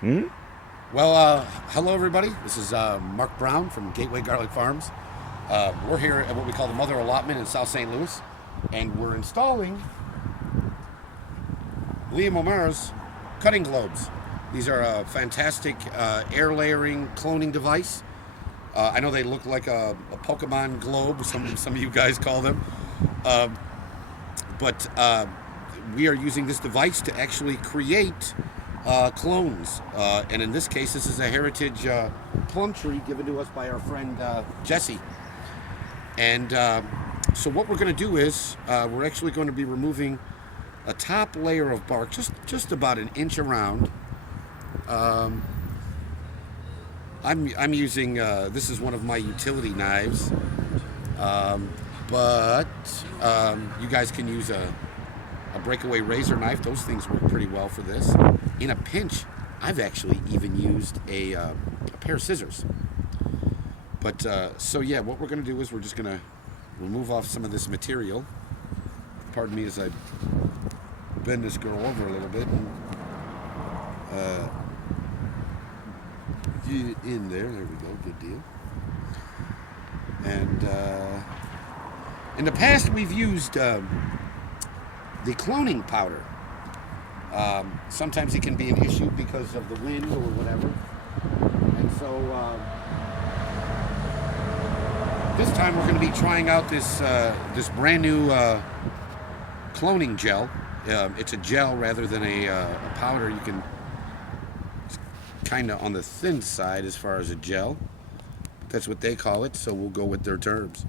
Hmm? Well, hello everybody. This is Mark Brown from Gateway Garlic Farms. We're here at what we call the Mother Allotment in South St. Louis, and we're installing Liam O'Mara's cutting globes. These are a fantastic air layering cloning device. I know they look like a Pokemon globe, some of you guys call them, uh, but we are using this device to actually create clones. And in this case, this is a heritage plum tree given to us by our friend Jesse. And so what we're going to do is we're actually going to be removing a top layer of bark, just about an inch around. Um, I'm using this is one of my utility knives, um, but you guys can use a breakaway razor knife. Those things work pretty well for this. In a pinch, I've actually even used a pair of scissors. But so yeah, what we're going to do is we're just going to remove off some of this material. Pardon me as I bend this girl over a little bit and get it in there. There we go. Good deal. And in the past, we've used the cloning powder. Sometimes it can be an issue because of the wind or whatever. And so this time we're going to be trying out this brand new cloning gel. It's a gel rather than a powder. You can kind of on the thin side as far as a gel. That's what they call it, so we'll go with their terms.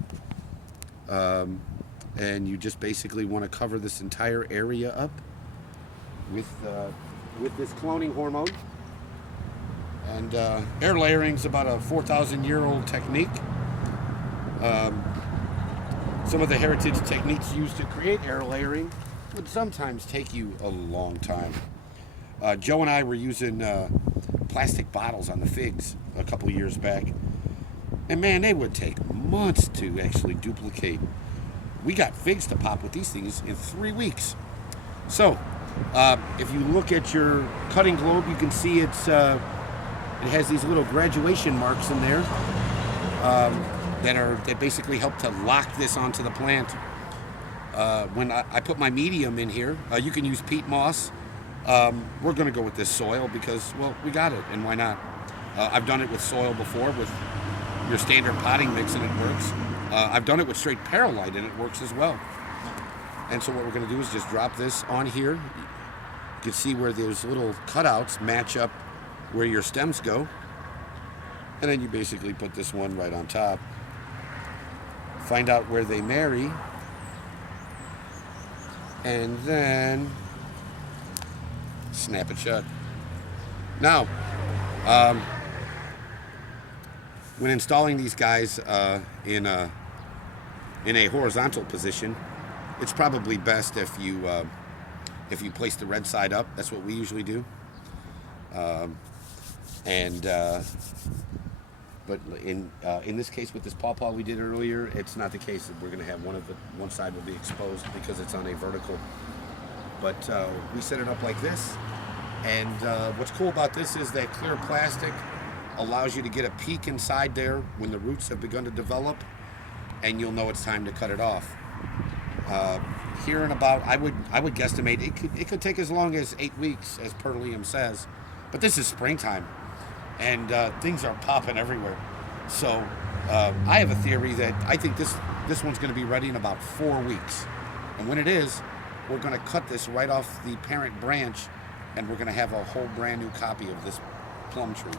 And you just basically want to cover this entire area up with this cloning hormone. And air layering is about a 4,000-year-old technique. Some of the heritage techniques used to create air layering would sometimes take you a long time. Joe and I were using plastic bottles on the figs a couple years back, and man, they would take months to actually duplicate. We got figs to pop with these things in 3 weeks. So, if you look at your cutting globe, you can see it has these little graduation marks in there that basically help to lock this onto the plant. When I put my medium in here, you can use peat moss. We're going to go with this soil because, well, we got it, and why not? I've done it with soil before with your standard potting mix, and it works. I've done it with straight perlite, and it works as well. And so what we're going to do is just drop this on here. You can see where those little cutouts match up where your stems go. And then you basically put this one right on top. Find out where they marry. And then snap it shut. Now, when installing these guys in a horizontal position, it's probably best if you place the red side up. That's what we usually do. And but in this case with this pawpaw we did earlier, it's not the case. We're going to have one side will be exposed because it's on a vertical. But we set it up like this. And what's cool about this is that clear plastic allows you to get a peek inside there when the roots have begun to develop, and you'll know it's time to cut it off. Here in about, I would guesstimate it could take as long as 8 weeks, as Per Liam says, but this is springtime, and things are popping everywhere. So I have a theory that I think this one's going to be ready in about 4 weeks, and when it is, we're going to cut this right off the parent branch, and we're going to have a whole brand new copy of this plum tree.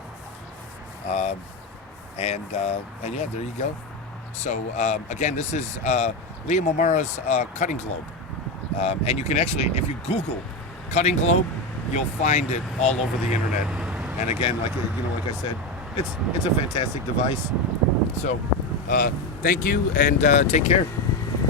And yeah, there you go. So again, this is Liam O'Mara's cutting globe, and you can actually, if you Google cutting globe, you'll find it all over the internet. And again, like I said, it's a fantastic device. So thank you, and take care.